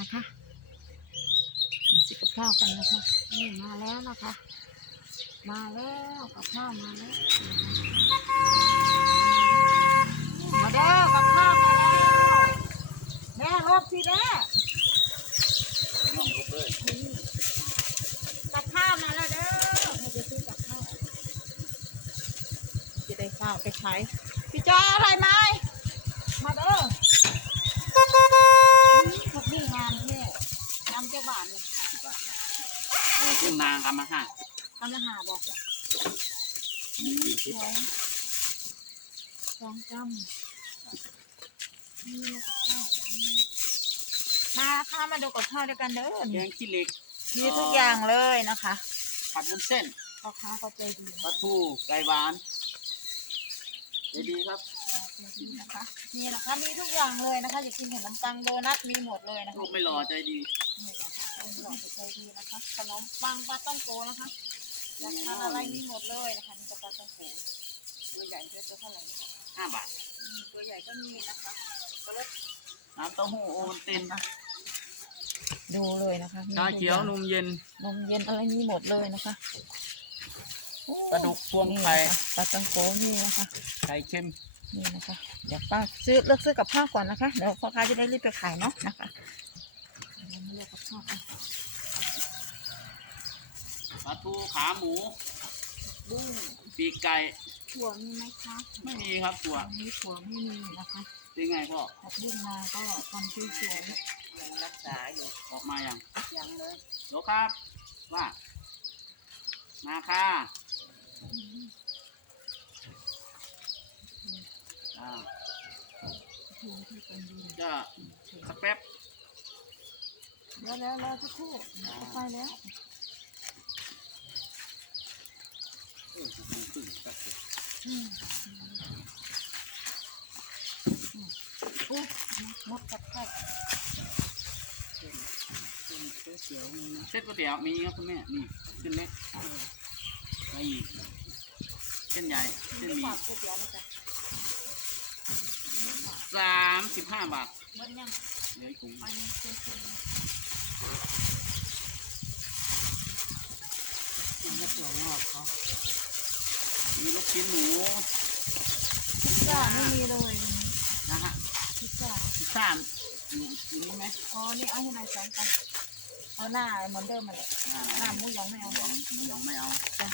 นะคะมาซื้อกับข้าวกันนะคะ นี่มาแล้วนะคะ มาแล้วกับข้าวมาแล้ว มาเด้อกับข้าวมาแล้วแม่รบสิแม่น้องลุกเลยกับข้าวมาแล้วเด้อเราจะซื้อกับข้าวจะได้ข้าวไปขายพี่จอยอะไรมาเด้อนี่พวกนี่งานเนี่ยนำเจ้าบ้านเนี่ย ลุงนางกำมาห้าทำละหาบอกสี่สิบสองสองจำนี่กับข้าวมาค่ะมาดูกับข้าวด้วยกันเด้อแกงขี้เหล็กมีทุกอย่างเลยนะคะผัดวุ้นเส้นพ่อค้าก็ใจดีปลาทูไก่หวานใจดีครับใจดีนะคะนี่นะคะมีทุกอย่างเลยนะคะอยากกินขนมปังโดนัทมีหมดเลยนะคะลูกไม่หล่อใจดีนี่นะคะ เป็นหลอดใจดีนะคะ ขนมปังปลาต้องโกนะคะอยากทานอะไรมีหมดเลยนะคะนี่ก็ปลาต้องโกตัวใหญ่ด้วยตัวเท่าไหร่ห้าบาทอืมตัวใหญ่ก็มีนะคะก็ลดน้ำเต้าหู้โอนเต็นดูเลยนะคะมีชาเขียวนมเย็นนมเย็นอะไรมีหมดเลยนะคะปลาดุกพวงนี่ไข่นะคะปลาตังโกนี่นะคะ ไข่เค็มนี่นะคะ เดี๋ยวป้าซื้อเลือกซื้อกับข้าวก่อนนะคะ เดี๋ยวพ่อค้าจะได้รีบไปขายเนาะนะคะ ปลาทูขาหมู บุ้งปีกไก่ ถั่วมีไหมคะไม่มีครับตัวอันนี้ถั่วไม่มีนะคะเป็นไงพ่อ ผัดบุ้งมาก็ทำสวยๆยังรักษาอยู่ออกมาอย่างยังเลยโลครับ ว่า มาค่ะอ่าถั่วที่เป็นดีก็สักแป๊บ แล้วแล้วแล้วทุกคู่จะไปแล้วออหกโมงครึ่งแป๊บเดียวอืมมดกับไข่เส้นก๋วเส้นก๋วยเตี๋ยวมีครับคุณแม่นี่เส้นเล็กไปอีกเส้นใหญ่เส้นหมี ก๋วยเตี๋ยวนะจ๊ะสามสิบห้าบาทมดยังเหลืออีกถุงไปยังเฉย มีลูก หลงอกเขามีลูกชิ้นหมูๆพิซซ่าไม่มีเลยวันนี้นะฮะพิซซ่าพิซซ่าอยู่อยู่นี่ไหมอ๋อนี่เอาให้นายสองกันเอาหน้าเหมือนเดิมมาเลยอ่าหน้าหมูยองไม่หมูเอายองหมูยองไม่เอาจ้ะ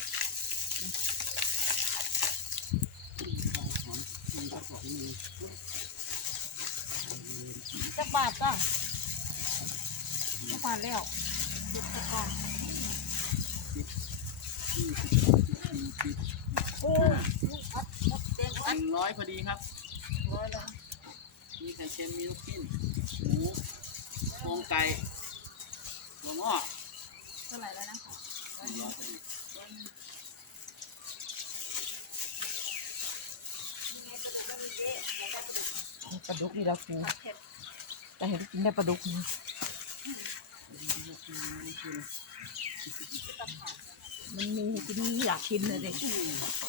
หอมมีกระป๋องมีจักบาทก็จักบาทแล้วสิบจักบาท ยี่สิบสี่สิบ โอ้ยอัดมดเต็ม หอัดนึ่งร้อยพอดีครับร้อยแล้วมีไข่เค็มมีลูกชิ้นหมูโครงไก่หัวงอกเท่าไหร่แล้วนะหนึ่งร้อยพอดีปลาดุกดีแล้วกูแต่เห็นกินได้ปลาดุกนี่ มันมีให้กินอยากกินเลยเด็ก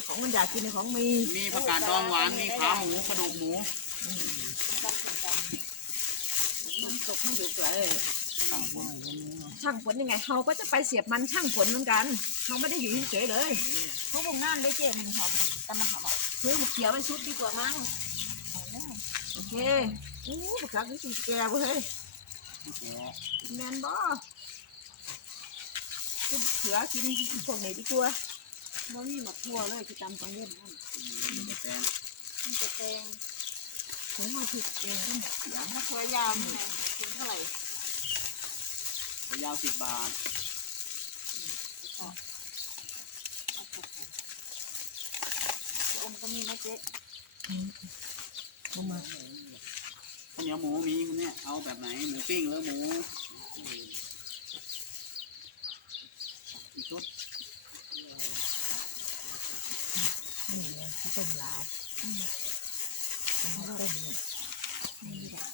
ของมันอยากกินในของมีมีผักกาดดองหวานมีขาหมูกระดูกหมูมันตกไม่อยู่เลยข้าวโพดวันนี้เนาะช่างฝนยังไงเขาก็จะไปเสียบมันช่างฝนเหมือนกันเขาไม่ได้อยู่เฉยๆเลยเขาคงงานได้เจ๊มันหอบตำมาหอบซื้อหมกเขียวไปชุดดีกว่ามั้งโอเคอู้บักคักนี่สีแก่เว้ยเดี๋ยวแมนบ่ กินเขือกินพวกนี้ดีกว่าบ่มีหมักทั่วเลยที่ตำตังเย็นนั่นมีแต่แตงมีแต่แตงถึงมาผิดเองกันอย่างมะเขือยาวนี่ไงถึงเท่าไหร่ยาวสิบบาทอมก็มีนะเจ๊มาข้าวเหนียวหมูมีคุณเนี่ยเอาแบบไหนหมูปิ้งหรือหมูอีกชุด นี่ ไงข้าวต้มลาวข้าวต้มนี่นี่แหละ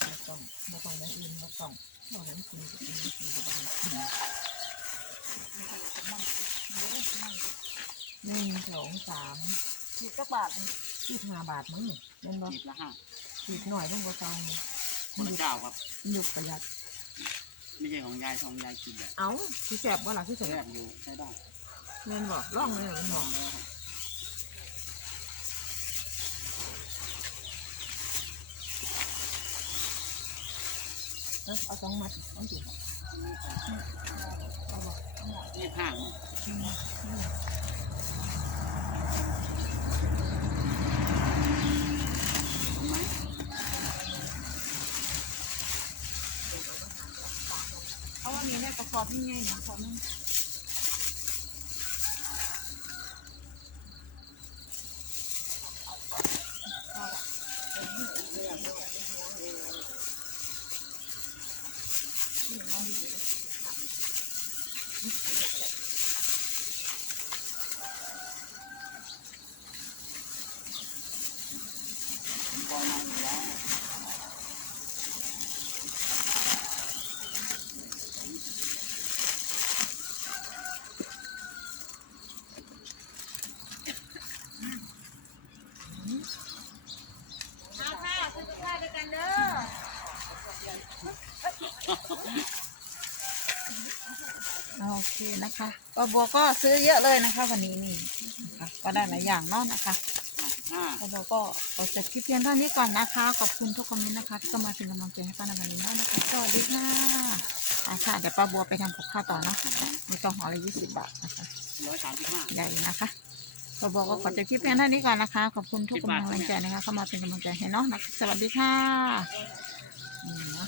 ไม่ต้องไม่ต้องอย่งอื่นไม่ต้องเท่านั้นกินกินกินกับมันกินหนึ่งสองสามสิบกบาทสิบห้าบาทมั้งเงินบ่จีบละห้าสิบหน่อยต้องกระซองคนละเจ้าครับหยุกประหยัด ไม่ใช่ของยายของยายกินแบบเอ้าที่แสบบ่ล่ะที่แสแซ่บอยู่ใช้ได้เงินบอกร่องเลยมันลบอกงแล้วครับ เอาสองมัดเอาสิเองจุดนี่ห้างเพราะว่ามีเนี่ยกระสอบนี่ไงเนี่ยกระสอบนึ งผมปล่อยมาค่ะซื้อข้าวด้วยกันเด้อ โอเคนะคะป้าบัวก็ซื้อเยอะเลยนะคะ วันนี้นี่นะคะก็ได้หลายอย่างเนาะนะคะป้าบัวก็ขอจบคลิปเพียงเท่านี้ก่อนนะคะ ขอบคุณทุกคอมเมนต์นะคะที่ก็มาเป็นกำลังใจให้ป้าในวันนี้นะนะคะสวัสดีค่ะอะค่ะเดี๋ยวป้าบัวไปทำกับข้าวต่อเนาะมีต้องห่อละยี่สิบบาทนะคะร้อยสามสิบห้าใหญ่นะคะป้าบัวก็ขอจบคลิปเพียงเท่านี้ก่อนนะคะ ขอบคุณทุกกำลังใจนะคะเข้ามาเป็นกำลังใจให้เนาะนะคะสวัสดีค่ะนี่นะ